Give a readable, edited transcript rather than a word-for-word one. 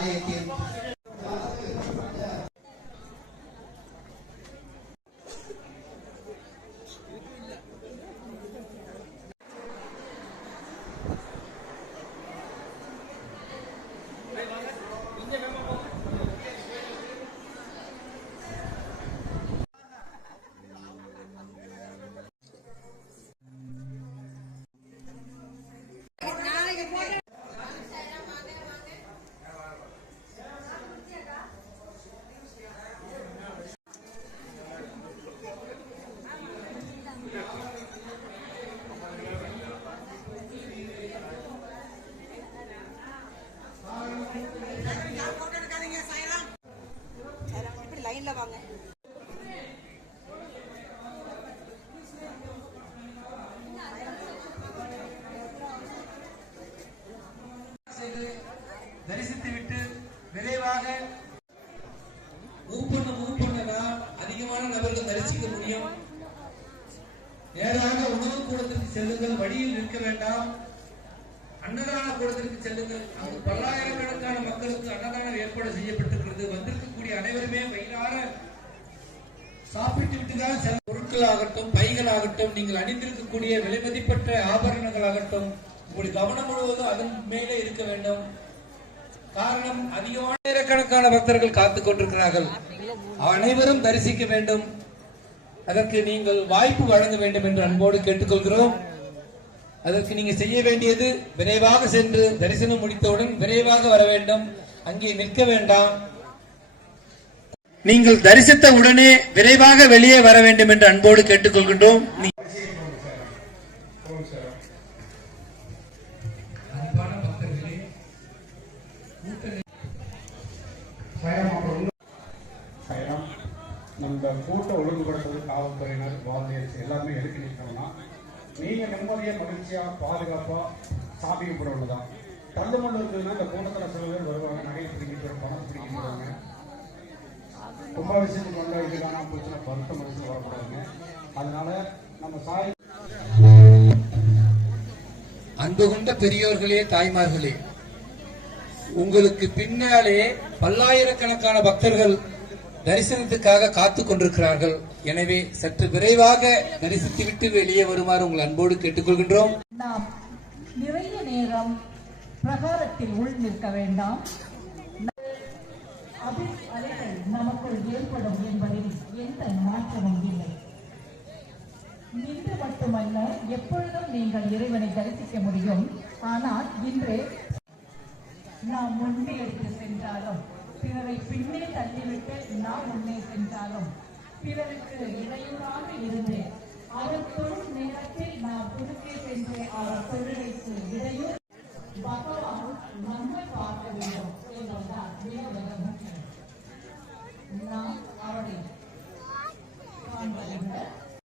ஆலயத்தின் லைன்ல வாங்க. தரிசித்துவிட்டு விரைவாக அதிகமான நபர்கள் தரிசிக்க முடியும். நேராக உணவு கூடத்திற்கு செல்லுங்கள், வழியில் நிற்க வேண்டாம். அன்னதான கூடத்திற்கு செல்லுங்கள். அங்கு பல்லாயிரக்கணக்கான மக்களுக்கு அன்னதானம் ஏற்பாடு செய்யப்பட்டிருக்கிறது. வந்திருக்கக்கூடிய அனைவருமே வயிறார சாப்பிட்டு விட்டுதான் சில பொருட்கள் ஆகட்டும், பைகள் ஆகட்டும், நீங்கள் அணிந்திருக்கக்கூடிய விலை மதிப்பற்ற ஆபரணங்கள் ஆகட்டும், உங்களுடைய கவனம் முழுவதும் அதன் மேலே இருக்க வேண்டும். காரணம், அதிகமான பக்தர்கள் காத்துக் கொண்டிருக்கிறார்கள். அனைவரும் தரிசிக்க வேண்டும். அதற்கு நீங்கள் வாய்ப்பு வழங்க வேண்டும் என்று அன்போடு கேட்டுக்கொள்கிறோம். அதற்கு நீங்க செய்ய வேண்டியது, விரைவாக சென்று தரிசனம் முடித்தவுடன் விரைவாக வர வேண்டும். அங்கே நிற்க வேண்டாம். நீங்கள் தரிசித்த உடனே விரைவாக வெளியே வர வேண்டும் என்று அன்போடு கேட்டுக்கொள்கின்றோம். நம்ம கூட்டம் ஒழுங்குபடுத்துறது காவல்துறையினர், வாலண்டியர்ஸ் எல்லாருமே எதுக்கு நிற்கணும்னா, நீங்க நிம்மதியா மகிழ்ச்சியா பாதுகாப்பா சாமி கும்பிடுறதுதான். தள்ளுமண் இருக்குதுன்னா இந்த கூட்டத்தில் சில பேர் வருவாங்க, நகையை பிடிக்கிட்டு பணம் பிடிக்கிறாங்க. கும்பாபிஷேகத்துக்கு வந்தால் இது காணாம போச்சுன்னா வருத்த மனுஷன் வரக்கூடாதுங்க. அதனால நம்ம சாய் அன்பு கொண்ட பெரியோர்களே, தாய்மார்களே, உங்களுக்கு பின்னாலே பல்லாயிரக்கணக்கான பக்தர்கள் தரிசனத்துக்காக காத்துக் கொண்டிருக்கிறார்கள். எனவே சற்று விரைவாக தரிசித்துவிட்டு வெளியே வருமாறு உங்கள் அன்போடு கேட்டுக்கொள்கின்றோம். நாம் நிறைய நேரம் பிரகாரத்தில் உள் நிற்க வேண்டாம். அலைகள் நமக்குள் ஏற்படும் என்பதில் எந்த மாற்றமும் இல்லை. நின்று மட்டுமல்ல, எப்பொழுதும் நீங்கள் இறைவனை தரிசிக்க முடியும். ஆனால் இன்று நாம் முன்னே எடுத்து சென்றாலும், பிறரை பின்னே தள்ளிவிட்டு நாம் முன்னே சென்றாலும், பிறருக்கு இடையூறாக இருந்து அவர் தொழும் நேரத்தில் நாம் குறுக்கே